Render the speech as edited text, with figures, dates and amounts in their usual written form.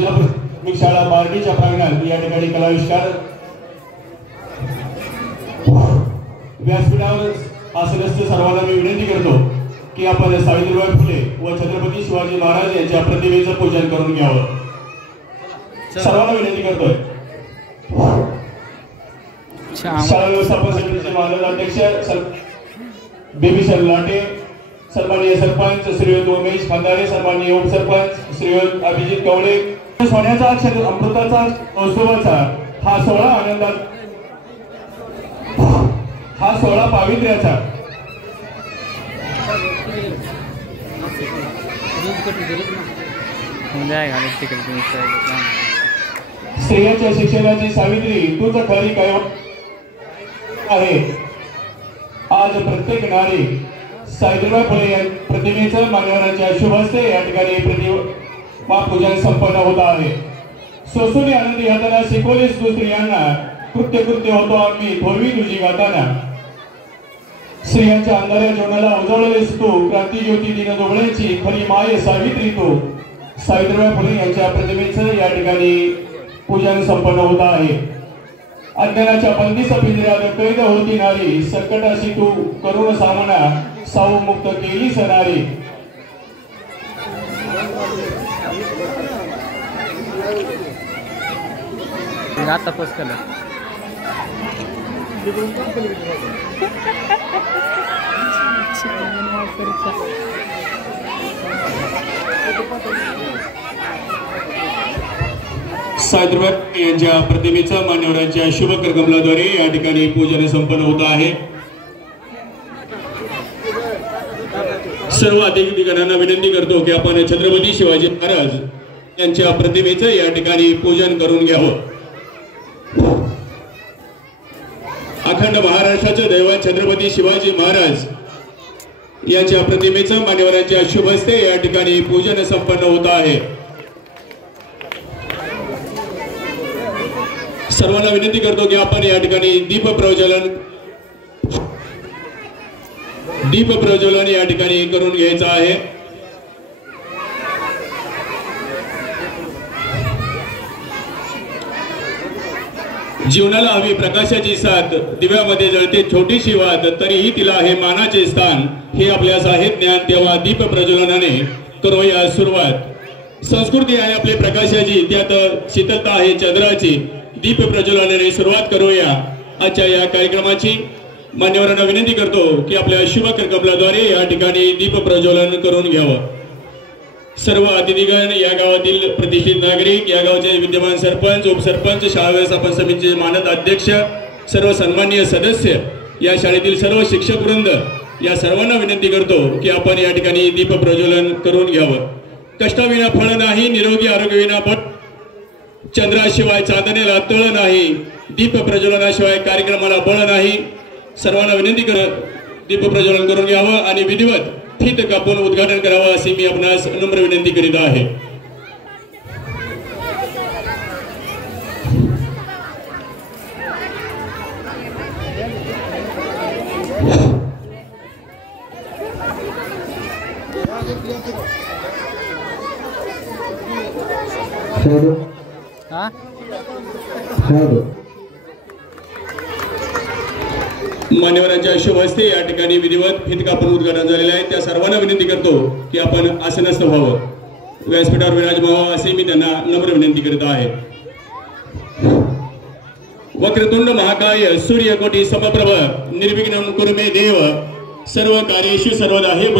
प्राथमिक शाळा बार्डीच्या प्रांगणात या ठिकाणी कलाविष्कार व्यासपीठावर आसनस्थ सर्वांना मी विनंती करतो की आपण सावित्रीबाई फुले व छत्रपती शिवाजी महाराज यांच्या प्रतिमेचं पूजन करून घ्यावं. सर्वांना विनंती करतोय. शाळा व्यवस्थापन समितीचे मानद अध्यक्ष बेबीसर लाटे, सन्माननीय सरपंच श्रीयुत उमेश खंदारे, सन्माननीय उपसरपंच श्रीयुत अभिजित कवळे. सोन्याचा अक्षर अमृताचा उत्सवाचा हा सोहळा आनंदात, हा सोहळा पावित्र्याचा स्त्रियांच्या शिक्षणाची सावित्री तूच खरी काय आहे. आज प्रत्येक नारी सावित्रीबाई फुले या प्रतिमेचं मान्यवरांच्या शुभ हस्ते या ठिकाणी प्रतिमा पूजन संपन्न होत आहे. सोसूनी आनंदी हाताला शिकवलीस तू स्त्रियांना, कृत्य कृत्य होतो आम्ही थोरवी तुझी गाताना. स्त्रियांच्या अंधाऱ्या जीवनाला उजळलेस तू, क्रांती ज्योती दिन दोघळ्यांची खरी माय सावित्री तू. सावित्रीबाई फुले यांच्या प्रतिमेचं या ठिकाणी पूजन संपन्न होत आहे. अज्ञानाच्या बंदिस्त पिंजऱ्यात कैद होती नारी, संकटाशी तू करुण सामना, साऊ मुक्त केली सनारी. आता पोस्ट केलं सावित्रीबाई यांच्या प्रतिमेचं मान्यवरांच्या शुभ करकमलाद्वारे या ठिकाणी पूजन संपन्न होत आहे. सर्व अतिथीगणांना विनंती करतो की आपण छत्रपती शिवाजी महाराज यांच्या प्रतिमेचं या ठिकाणी पूजन करून घ्यावं. अखंड महाराष्ट्राचे दैवत छत्रपती शिवाजी महाराज यांच्या प्रतिमेचं मान्यवरांच्या शुभ हस्ते या ठिकाणी पूजन संपन्न होत आहे. सर्वांना विनंती करतो की आपण या ठिकाणी दीप प्रज्वलन या ठिकाणी करून घ्यायचं आहे. जीवनाला हवी प्रकाशाची साथ, दिव्यामध्ये जळते छोटीशी वात, तरीही तिला आहे मानाचे स्थान. हे आपल्यास आहे ज्ञान, तेव्हा दीप प्रज्वलनाने करूया सुरुवात. संस्कृती आहे आपली प्रकाशाची, त्यात शीतलता आहे चंद्राची. दीप प्रज्वलनाने सुरुवात करूया आजच्या या कार्यक्रमाची. मान्यवरांना विनंती करतो की आपल्या शुभ करकमलाद्वारे या ठिकाणी दीप प्रज्वलन करून घ्यावं. सर्व अतिथीगण, या गावातील प्रतिष्ठित नागरिक, या गावचे विद्यमान सरपंच, उपसरपंच, शाळा व्यवस्थापन समितीचे मानद अध्यक्ष, सर्व सन्माननीय सदस्य, या शाळेतील सर्व शिक्षक वृंद, या सर्वांना विनंती करतो की आपण या ठिकाणी दीप प्रज्वलन करून घ्यावं. कष्टाविना फळ नाही, निरोगी आरोग्यविना फळ, चंद्राशिवाय चांदणेला तळ नाही, दीप प्रज्वलनाशिवाय कार्यक्रमाला बळ नाही. सर्वांना विनंती दीप प्रज्वलन करून घ्यावं आणि विधिवत फीत कापून उद्घाटन करावं अशी मी आपणास नम्र विनंती करीत आहे. मान्यवरांच्या शुभ हस्ते या ठिकाणी विधिवत फीत कापून उद्घाटन झालेले आहे. त्या सर्वांना विनंती करतो की आपण आसनस्थ व्हावं, व्यासपीठावर विराजमान असे मी त्यांना नम्र विनंती करीत आहे. वक्रतुंड महाकाय सूर्यकोटी समप्रभ निर्विघ्नं कुरु मे देव, सर्व कार्येषु सर्वदा. हे